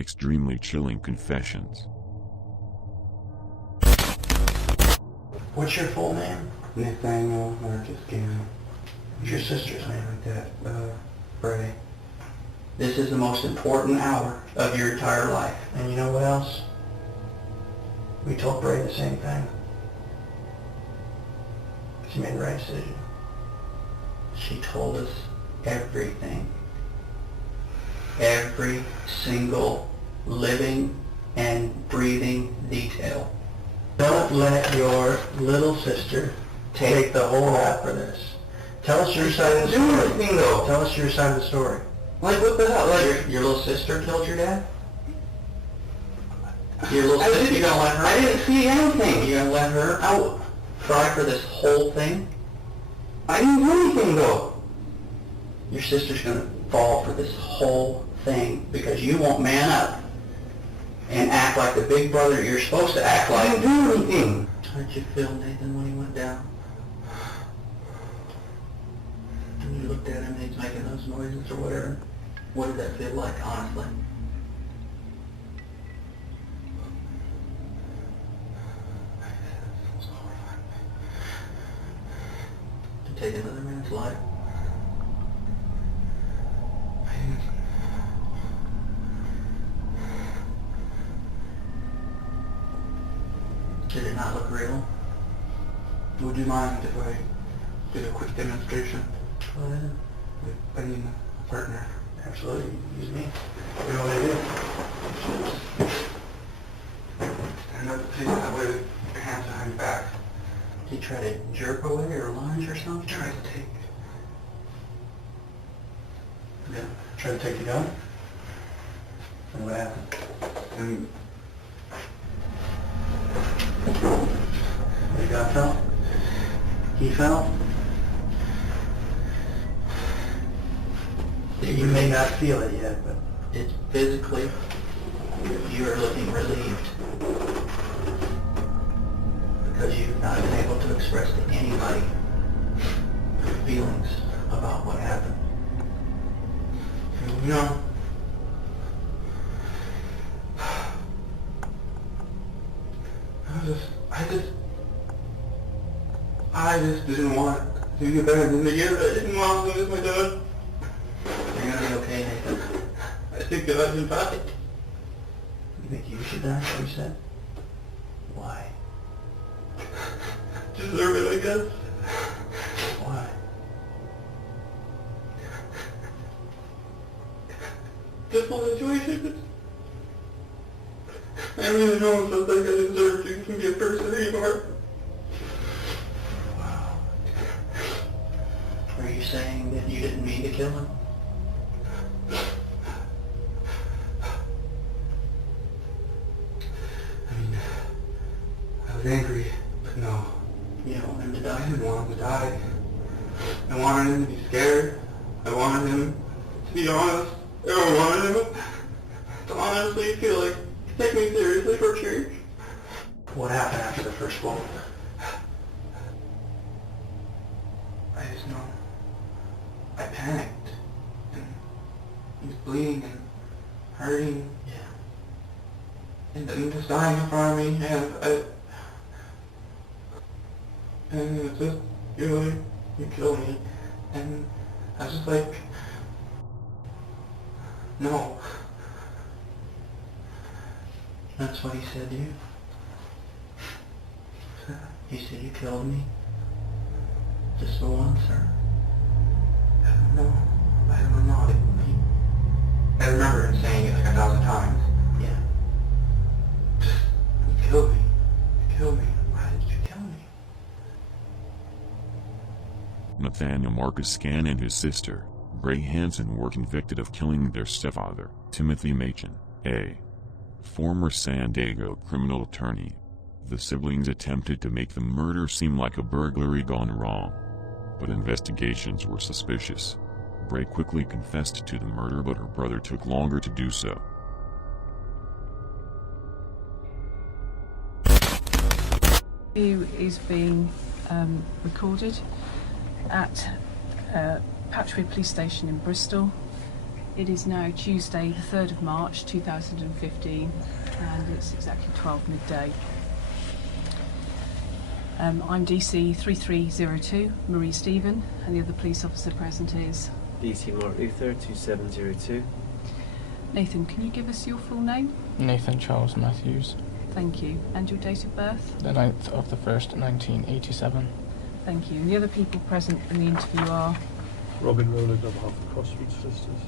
extremely chilling confessions. What's your full name? Nathaniel Marcus Gannon. What's your sister's name? That, Bray. This is the most important hour of your entire life. And you know what else? We told Bray the same thing. She made the right decision. She told us everything. Every single living and breathing detail. Don't let your little sister take the whole rap for this. Tell us your side of the story. Anything though. Tell us your side of the story. Like what the hell? Like Your little sister killed your dad? Your little sister, you gonna let her? I didn't see anything. You gonna let her out cry for this whole thing? I didn't do anything though. Your sister's gonna fall for this whole thing because you won't man up and act like the big brother you're supposed to act I like. didn't do anything. How did you feel, Nathan, when he went down? When you looked at him and he's making those noises or whatever, what did that feel like, honestly? To take another man's life? Did it not look real? Would you mind if I did a quick demonstration? Go ahead. I need a partner. Absolutely. Use me. You know what I do? Stand up, face that way, your hands behind your back. Did you try to jerk away or lunge or something? Try to take. Yeah. Try to take the gun? And what happened? And The gun fell? He fell? You may not feel it yet, but it's physically, you're looking relieved. Because you've not been able to express to anybody your feelings about what happened. you know, I just didn't want to get better than the year. I didn't want to lose my dad. You're gonna be okay, Nathan. I think that I can die. You think you should die? What you said? Why? Deserve it, I guess. Why? Difficult situation. I don't even know if I think I deserve to be a person anymore. Wow. Are you saying that you didn't mean to kill him? I mean, I was angry, but no. You don't want him to I die? didn't want him to die. I wanted him to be scared. I wanted him to be honest. I wanted him to honestly feel like take me seriously for church. What happened after the first bullet? I just know. I panicked. And he was bleeding and hurting. Yeah. And he was dying in front of me. And it's just, you killed me. And I was just like, no. That's what he said to you? He said you killed me? Just the once, or? No, I don't know. I remember him saying it like 1,000 times. Yeah. Just, you killed me. You killed me. Why did you kill me? Nathaniel Marcus Scan and his sister, Bray Hansen, were convicted of killing their stepfather, Timothy Machen, a former San Diego criminal attorney. The siblings attempted to make the murder seem like a burglary gone wrong, but investigations were suspicious. Bray quickly confessed to the murder, but her brother took longer to do so. View is being recorded at Patchway Police Station in Bristol. It is now Tuesday, the 3rd of March 2015, and it's exactly 12 midday. I'm DC 3302, Marie Stephen, and the other police officer present is DC Mark Luther 2702. Nathan. Can you give us your full name? Nathan Charles Matthews. Thank you. And your date of birth? The 9th of the 1st, 1987. Thank you. And the other people present in the interview are Robin Rowland on behalf of Crossroads Sisters.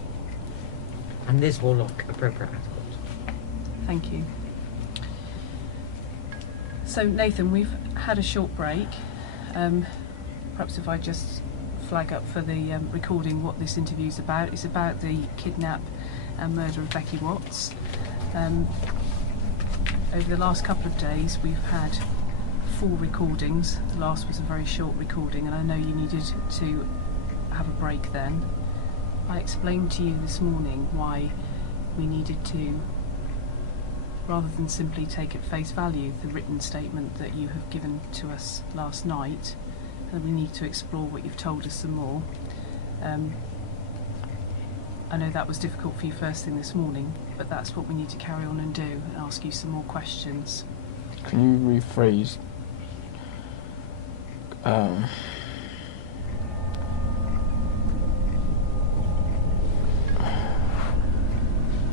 And Liz Warlock, appropriate escort. Thank you. So Nathan, we've had a short break. Perhaps if I just flag up for the recording what this interview is about. It's about the kidnap and murder of Becky Watts. Over the last couple of days we've had 4 recordings. The last was a very short recording, and I know you needed to have a break then. I explained to you this morning why we needed to, rather than simply take at face value the written statement that you have given to us last night, and we need to explore what you've told us some more. I know that was difficult for you first thing this morning, but that's what we need to carry on and do, and ask you some more questions. Can you rephrase?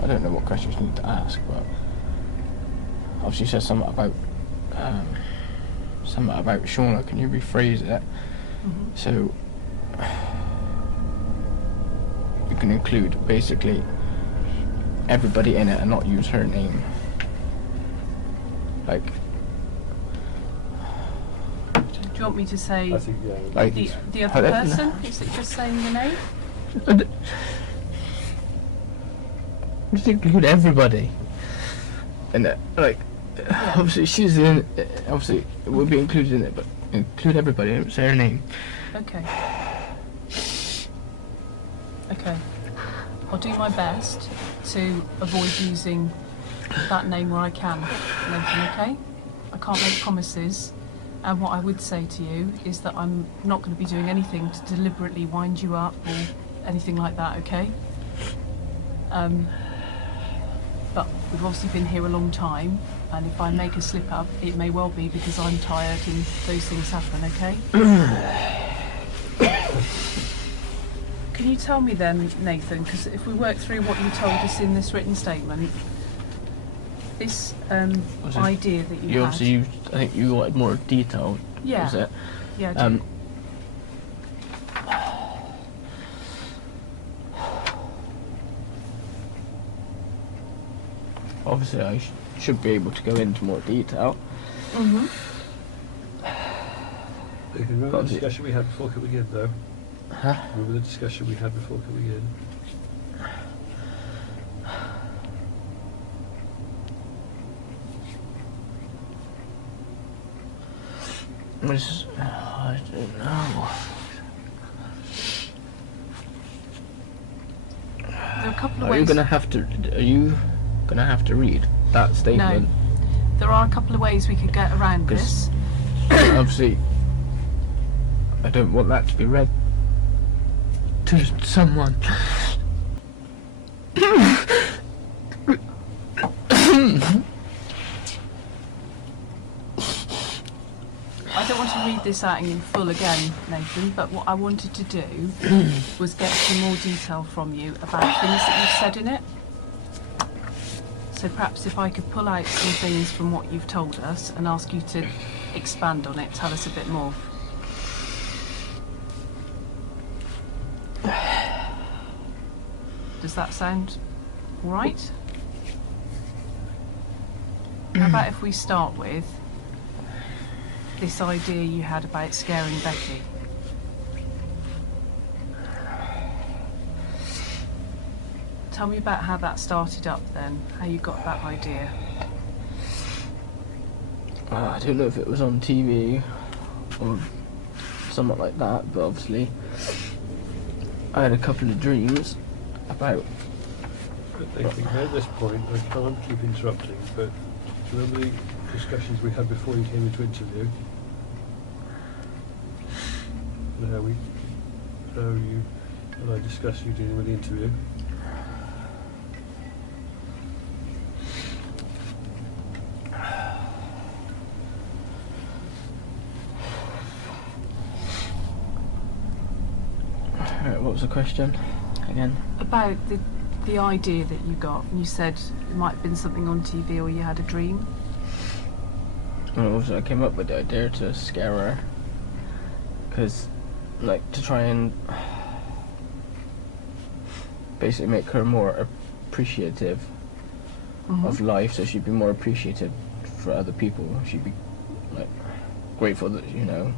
I don't know what questions you need to ask, but obviously you said something about Shauna. Can you rephrase it? Mm-hmm. So you can include basically everybody in it and not use her name. Like, Do you want me to say I think, yeah. like the other person? Is it just saying the name? Just include everybody in it. Like, Yeah. obviously she's in. Obviously it will be included in it, but include everybody. Don't say her name. Okay. Okay. I'll do my best to avoid using that name where I can, Nathan, okay? I can't make promises, and what I would say to you is that I'm not going to be doing anything to deliberately wind you up or anything like that, okay? But we've obviously been here a long time, and if I make a slip up, it may well be because I'm tired and those things happen, okay? Can you tell me then, Nathan, because if we work through what you told us in this written statement, this idea that you had... Obviously I think you wanted more detail. Yeah. Was it? Yeah, I do. Obviously I should be able to go into more detail. Mm-hmm. You can remember the discussion we had before coming in, though? Huh? Remember the discussion we had before coming in? I don't know. There are a couple of Are you ways... gonna have to read that statement? No. There are a couple of ways we could get around this. Obviously, I don't want that to be read to someone. I don't want to read this out in full again, Nathan, but what I wanted to do was get some more detail from you about things that you've said in it. So perhaps if I could pull out some things from what you've told us and ask you to expand on it, tell us a bit more. Does that sound all right? How about if we start with this idea you had about scaring Becky? Tell me about how that started up then, how you got that idea. I don't know if it was on TV or something like that, but obviously I had a couple of dreams about... I think at this point, I can't keep interrupting, but do you remember the discussions we had before you came into interview? And how you and I discussed you dealing with the interview? Sorry, what was the question again? About the idea that you got. You said it might have been something on TV or you had a dream. Well, also I came up with the idea to scare her, because, like, to try and basically make her more appreciative of life, so she'd be more appreciative for other people. She'd be, like, grateful that, you know,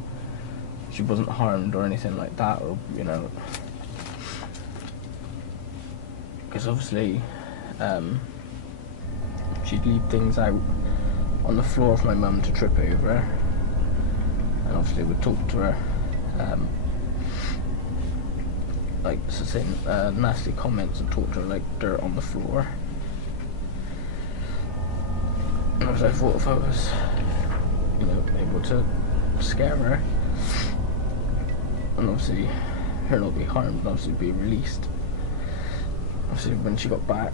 she wasn't harmed or anything like that, or, you know, because obviously she'd leave things out on the floor for my mum to trip over, and obviously would talk to her, like, saying nasty comments and talk to her like dirt on the floor. And obviously I thought if I was, you know, able to scare her, and obviously her not be harmed, and obviously be released, obviously when she got back,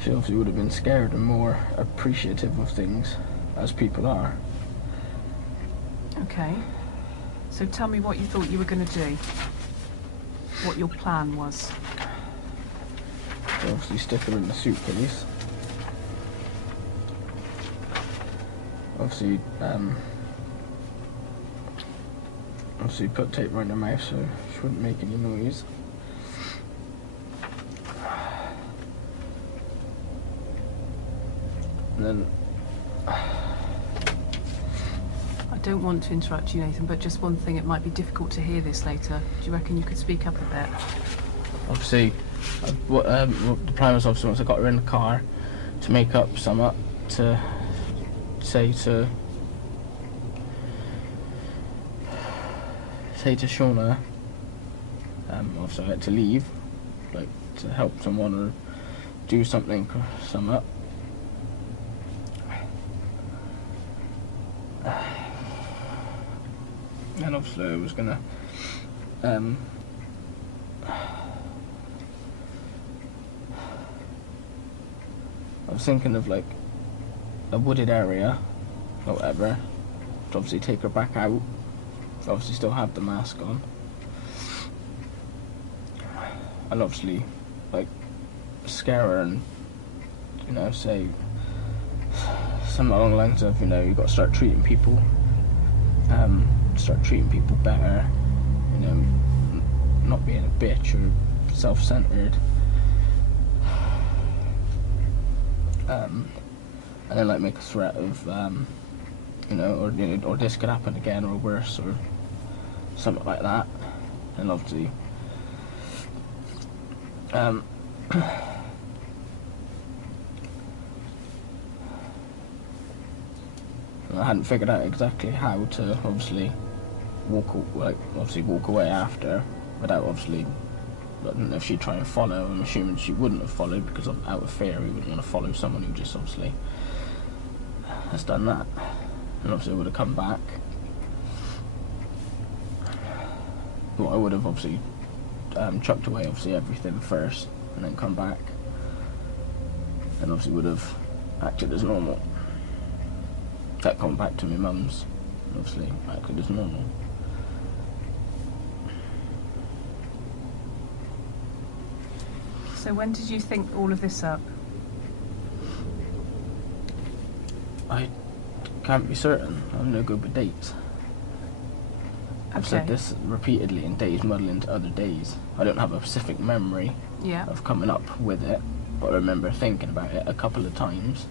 she obviously would have been scared and more appreciative of things, as people are. Okay. So tell me what you thought you were going to do. What your plan was. So obviously stick her in the suitcase. Obviously, put tape around her mouth so she wouldn't make any noise. And then I don't want to interrupt you, Nathan, but just one thing, it might be difficult to hear this later. Do you reckon you could speak up a bit? obviously, the plan was obviously once I got her in the car to make up some to say to Shauna, obviously I had to leave, like to help someone or do something or something. And obviously I was gonna I was thinking of like a wooded area or whatever to obviously take her back out, obviously still have the mask on, and obviously like scare her and, you know, say something along the lines of, you know, you've got to start treating people better, you know, not being a bitch or self-centered, and then like make a threat of, you know, or this could happen again or worse or something like that, and obviously I hadn't figured out exactly how to obviously walk away after, without obviously, I don't know if she'd try and follow. I'm assuming she wouldn't have followed because out of fear we wouldn't want to follow someone who just obviously has done that, and obviously would have come back. Well, I would have obviously chucked away obviously everything first and then come back, and obviously would have acted as normal. Kept coming back to my mum's, obviously acted as normal. So when did you think all of this up? I can't be certain. I'm no good with dates. I've said this repeatedly, and days muddle into other days. I don't have a specific memory of coming up with it, but I remember thinking about it a couple of times.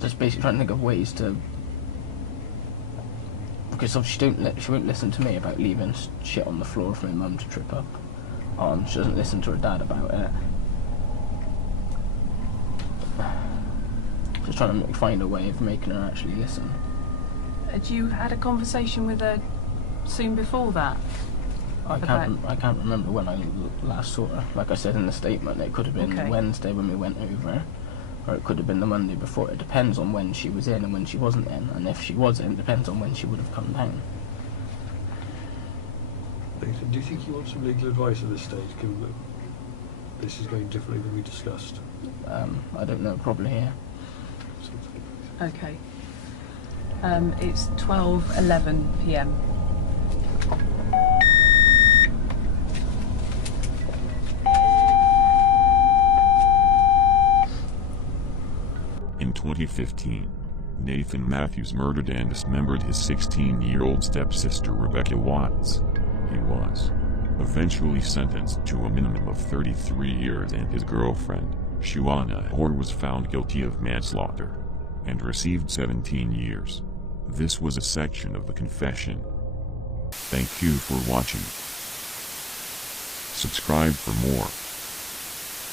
Just basically trying to think of ways to, because obviously she won't listen to me about leaving shit on the floor for my mum to trip up on. She doesn't listen to her dad about it. Just trying to find a way of making her actually listen. Had you had a conversation with her soon before that? I can't remember when I last saw her. Like I said in the statement, it could have been Wednesday when we went over, or it could have been the Monday before. It depends on when she was in and when she wasn't in, and if she was in, it depends on when she would have come down. Nathan, do you think you want some legal advice at this stage, given that this is going differently than we discussed? I don't know, probably here. Okay. It's 12:11 p.m. In 2015, Nathan Matthews murdered and dismembered his 16-year-old stepsister Rebecca Watts. He was eventually sentenced to a minimum of 33 years, and his girlfriend, Shuana Hoare, was found guilty of manslaughter and received 17 years. This was a section of the confession. Thank you for watching. Subscribe for more.